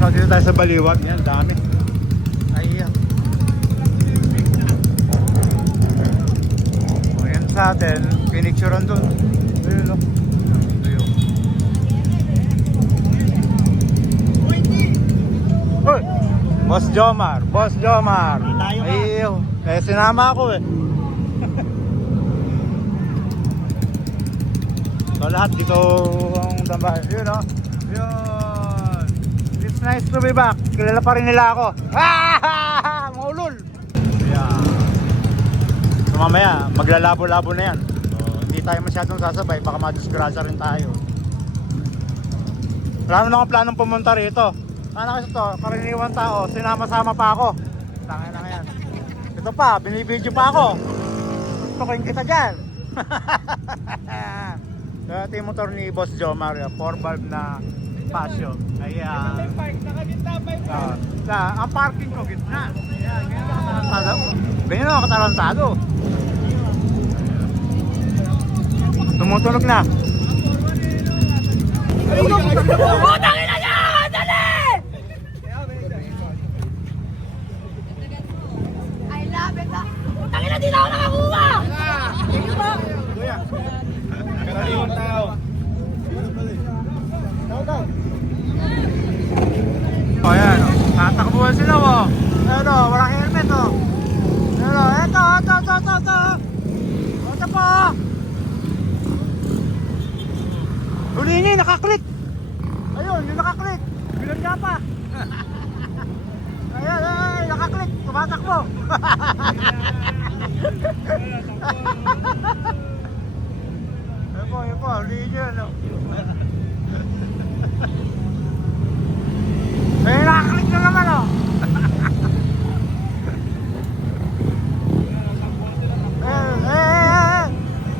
So dito tayo sa Baliwag. Yan, dami. Ayan. O yan sa atin, pinicturean dun. Ayun o. Ayun. Uy! Boss Jomar! Boss Jomar! Ayun. Eh, sinama ako eh. So lahat dito ang tambay. Yun o. Yun. It's nice to be back. Kilala pa rin nila ako. Ah! Maulol. Ayan. So mamaya maglalabo-labo na yan. So hindi tayo masyadong sasabay. Baka madisgrasya rin tayo. Wala naman akong planong pumunta rito. Ano kasi to? Karaniwang tao. Sinama-sama pa ako. Tangin na yan. Ito pa. Binibidyo pa ako. Tukuin kita dyan. Ito yung motor ni Boss Jomar, 4-valve na Passion. Ayan. Ang parking ko gitna. Ayan, ganyan ako katarantado. Tumutunog na. Putang ina niya! Dali! I love it. Putang ina, di na ako nakakuha! Kuya. Karaniwang tao. O yan, tatakbuhan sila o. Ano, walang helmet o. Ano, eto. Ito po. Huli niya, nakaklik. Ayun, yung nakaklik. Bilang niya pa. Ayan, ay, nakaklik. Tumatakbo. Yun po, huli niya, no. Eh, nakaklik na naman, oh.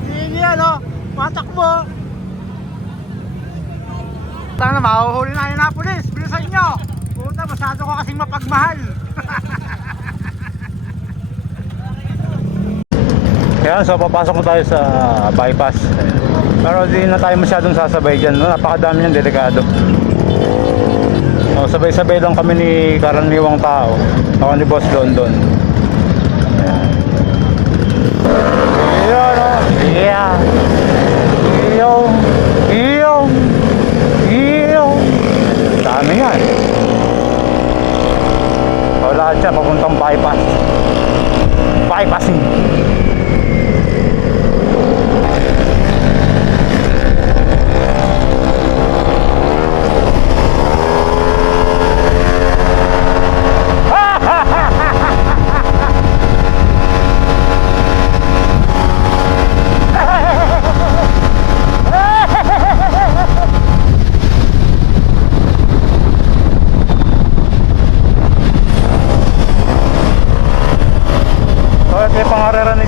Huli niya, no. Matakbo. Tanga na, mahuhuli na yun na pulis. Bilisan nyo. Puta, masyado ko kasing mapagmahal. Kaya so papasok ko tayo sa bypass. Pero di na tayo masyadong sasabay dyan, no? Napakadami niyang delikado. So, sabay-sabay lang kami ni karaniwang tao. Ako ni Boss London. Ayan, no? Yeah. Dami yan. So lahat siya papuntang bypass. Bypassing. Pangarera ni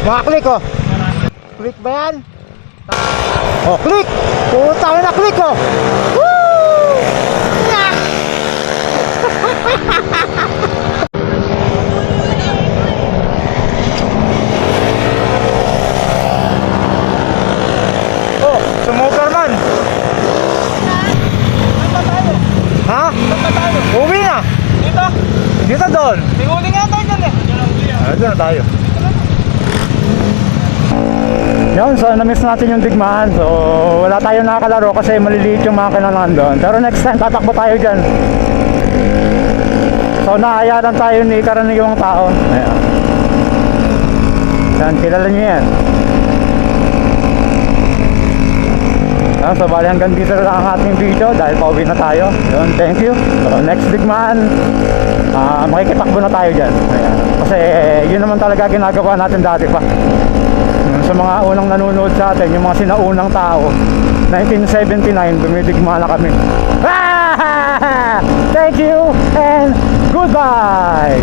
Mga click oh. Click ba yan? Oh, click! Putang na click oh! Woo! Yak! Oh, sumuker man! Saan ba tayo? Ha? Saan ba tayo? Uwi na! Dito? Dito doon! May huli nga tayo dyan eh. Doon na tayo. Yun, so na-miss natin yung digmaan. So wala tayong nakakalaro kasi maliliit yung makina nandun. Pero next time tatakbo tayo dyan. So naayaran tayo ni karaniwang tao. Ayan. Yan, kilala nyo yan. Ayan, so bali hanggang dito na lang ang ating video dahil pauwi na tayo. Yun, thank you. So next digmaan, makikitakbo na tayo dyan. Ayan. Kasi yun naman talaga ginagawa natin dati pa. Sa mga unang nanonood sa atin, yung mga sinaunang tao, 1979, dumidigma na kami. Thank you and goodbye!